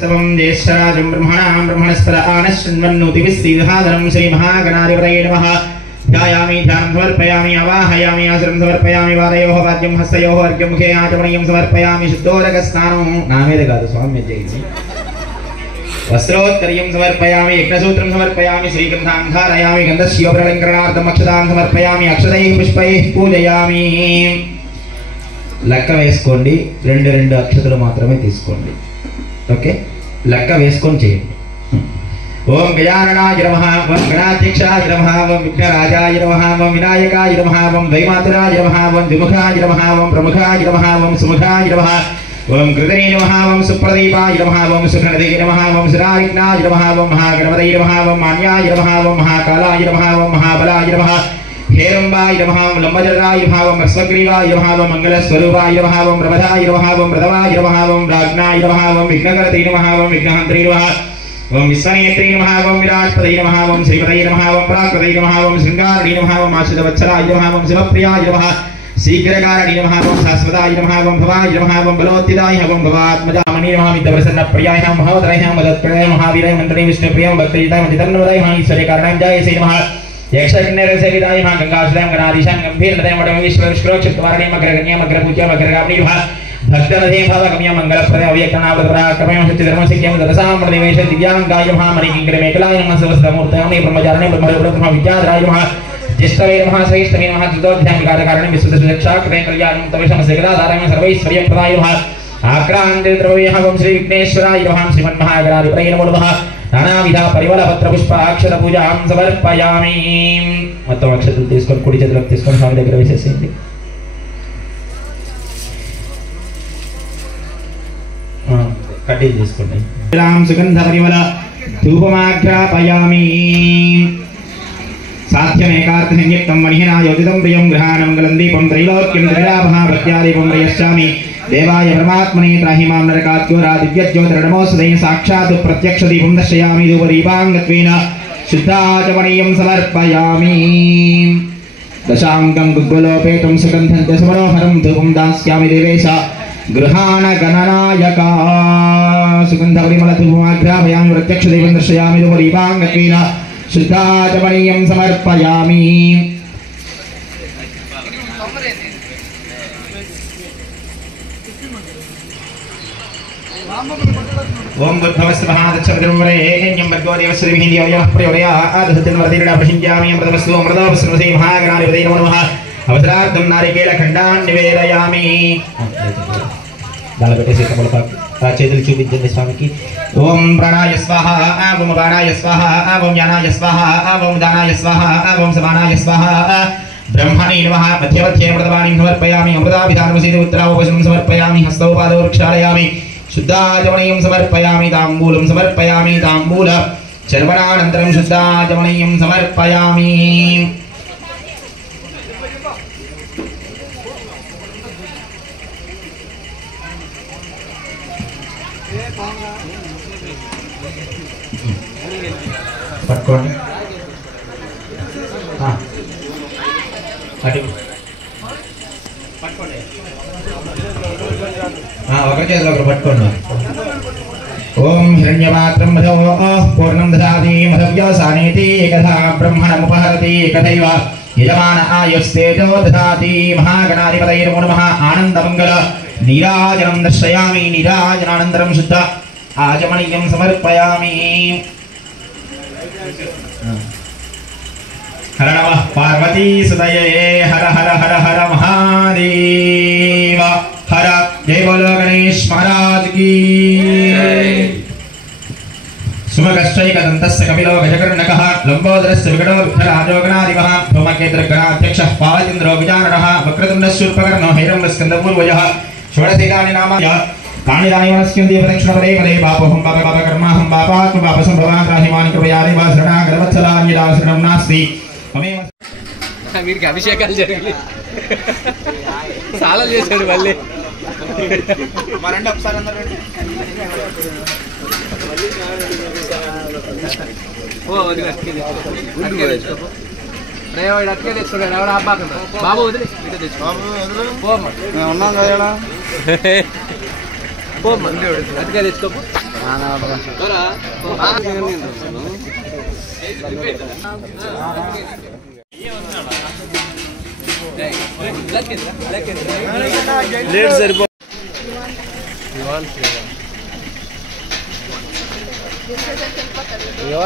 सर्वं ज्येष्ठराजं ब्रह्मणां ब्रह्मणस्पद आनश्चन्वन्नोतिभिस्सीदहादनं श्रीमहागणाधिपतये नमः। ध्यायामि ध्यानं समर्पयामि आवाहयामि आसनं समर्पयामि वारयोः वाद्यं हस्तयोः अर्घ्यं मुखे आचमनीयं समर्पयामि शुद्धोदकस्नानं नामेद कादु स्वाम्य जयति वस्त्रोत्तरीयं समर्पयामि यज्ञसूत्रं समर्पयामि श्रीगन्धां धारयामि गन्धस्योपलङ्करणार्थम् अक्षतां समर्पयामि अक्षतैः पुष्पैः पूजयामि। లెక్క వేసుకోండి, రెండు అక్షతలు మాత్రమే తీసుకోండి. ఓకే, లెక్క వేసుకొని చేయండి. ఓం గజాననాయ నమః, ఓం గణాధ్యక్షాయ నమః, ఓం విఘ్నరాజాయ నమః, ఓం వినాయకాయ నమః, ఓం ద్వైమాతురాయ నమః, ఓం ద్విముఖాయ నమః, ఓం ప్రముఖాయ నమః, ఓం సుముఖాయ నమః, ఓం కృతనే నమః, ఓం సుప్రదీపాయ నమః, ఓం సుఖనదే నమః, ఓం సురారిజ్ఞాయ నమః, ఓం మహాగణపతయే నమః, ఓం మాన్యాయ నమః, ఓం మహాకాలాయ నమః, ఓం మహాబలాయ నమః, हेरंबाय नमः, ओम लंबजराय नमः, ओम रस्वग्रीवाय नमः, ओम मंगलस्वरूपाय नमः, ओम प्रभदाय नमः, ओम प्रदवाय नमः, ओम राज्ञाय नमः, ओम विघ्नकरते नमः, ओम विघ्नहन्त्रे नमः, ओम विश्वनेत्रे नमः, ओम विराट्पदये नमः, ओम श्रीपदये नमः, ओम पराक्रदये नमः, ओम शृंगारणे नमः, ओम आश्रितवत्सलाय नमः, ओम शिवप्रियाय नमः, शीघ्रकारिणे नमः, ओम शाश्वताय नमः, ओम भवाय नमः, ओम बलोत्थिताय नमः, ओम भवात्मजामणि नमः, मित्रप्रसन्नप्रियाय नमः, महोदराय नमः, मदत्प्रियाय महावीराय मन्त्रे विष्णुप्रियाय भक्तजिताय मतितन्वदाय महेश्वर्यकारणाय जयसे नमः। यक्षकिन्नरसेविताय महा गंगाश्रयं गणाधीशां गंभीरनदयं वडं विश्वविष्क्रोक्षितवारणीं अग्रगण्यं अग्रपूज्यं अग्रगामिनीं भक्तनदे भावगम्यं मंगलप्रदे अव्यक्तनावतपराक्रमं सत्यधर्मसिद्ध्यं ददसां प्रदेवेश दिव्यांगाय नमः मणिकिङ्करमेकलाय नमः सहस्रमूर्तयामि ब्रह्मचारिणे ब्रह्मरूपब्रह्म विद्याधराय नमः ज्येष्ठवे नमः श्रेष्ठवे नमः द्वितोऽध्यात्मिकारणं विश्वदशरक्षाकृते कल्याणं तवेशमस्य गदाधाराय सर्वैश्वर्यप्रदाय नमः आक्रान्ते द्रव्यः ओम श्री विघ्नेश्वराय नमः श्रीमन्महागणाधिपतये नमो नमः। नानाविध परिमल पत्र पुष्प अक्षत पूजा समर्पयामि। మొత్తం అక్షతలు తీసుకొని కుడి చేతులకు తీసుకొని స్వామి దగ్గర వేసేసేయండి. కడ్డీలు తీసుకోండి. రామ్ సుగంధ పరిమళ ధూపమాఘ్రాపయామి. సాధ్యమేకార్థ సంయుక్తం మణిహనా యోజితం ప్రియం గృహాణం గలం దీపం త్రైలోక్యం త్రిలాభః భక్త్యాదీపం ప్రయశ్చామి देवाय परमात्मने त्राहि मां नरकाद्योरादिव्यज्योतिर्नमोऽस्तुते साक्षात् प्रत्यक्षदीपं दर्शयामि धूपदीपाङ्गत्वेन शुद्धाचमनीयं समर्पयामि। दशाङ्गं गुग्गुलोपेतं सुगन्धं च सुमनोहरं धूपं दास्यामि देवेश गृहाण गणनायका। सुगन्धपरिमलधूपमाघ्रापयामि प्रत्यक्षदीपं दर्शयामि धूपदीपाङ्गत्वेन शुद्धाचमनीयं समर्पयामि। ओम बुद्धवस्य महादच्छवदिवरेण्यं भर्गो देवस्य धीमहि यो प्रचोदया आदधतिर्वरदिना प्रशिञ्जामि अमृतवस्तु अमृतवस्नुते महागणाधिपतये नमो नमः। अवसरार्थं नारिकेलखण्डान् निवेदयामि। दालबेटेसे कमलपाक చేతులు చూపించండి స్వామికి. ఓం ప్రాణాయ స్వాహ, ఓం అపానాయ స్వాహ, ఓం జ్ఞానాయ స్వాహ, ఓం దానాయ స్వాహ, ఓం సమానాయ స్వాహ। ब्रह्मणे नमः। मध्ये मध्ये अमृतवाणीं समर्पयामि। अमृताभिधानमसीद उत्तरावपशनं समर्पयामि। हस्तौपादौ वृक्षालयामि। शुद्धाचमनीयं समर्पयामि। ताम्बूलं समर्पयामि। ताम्बूल चर्वणानन्तरं शुद्धाचमनीयं समर्पयामि। పట్టుకోండి. అటు పట్టుకోండి. ఒక చేతిలో ఒకరు పట్టుకోండి. ఓం హిరణ్యపాత్రం మధో పూర్ణం దదాతి మధవ్యవసానేతి ఏకథా బ్రహ్మణముపహరతి ఏకథైవ యజమాన ఆయుస్తేజో దదాతి। మహాగణాధిపతయే నమో నమః। ఆనందమంగళ నీరాజనం దర్శయామి। నీరాజనానంతరం శుద్ధ ఆచమనీయం సమర్పయామి। हर नमः पार्वती सुतये हर हर हर हर महादेव हर। जय बोलो गणेश महाराज की। सुमकश्चैकदन्तस्य कपिलो गजकर्णकः लम्बोदरस्य विकटो विठ्ठलाजो गणाधिपः धूमकेतुर्गणाध्यक्षः पावचन्द्रो गजाननः वक्रतुण्डशूर्पकर्णो हैरम्बस्कन्दपूर्वजः षोडशैतानि नामानि कानिदानि वनस्यन्ति प्रदक्षिणपदे पदे पापोऽहं पापकर्माहं पापात्म पापसम्भवान् राहिमानि कृपया देवा शरणागतवत्सलानि यदा शरणं नास्ति వీరికి అభిషేకాలు జరిగి చాలా చేశాడు మళ్ళీ. మరండి ఒకసారి అందరూ అట్కే తెచ్చుకున్నాడు ఎవడ అబ్బాకుండా బాబు వదిలి తెచ్చుకో ఉన్నాం కదా పోమ్మా అట్కే తెచ్చుకోపు లేట్ సరిపో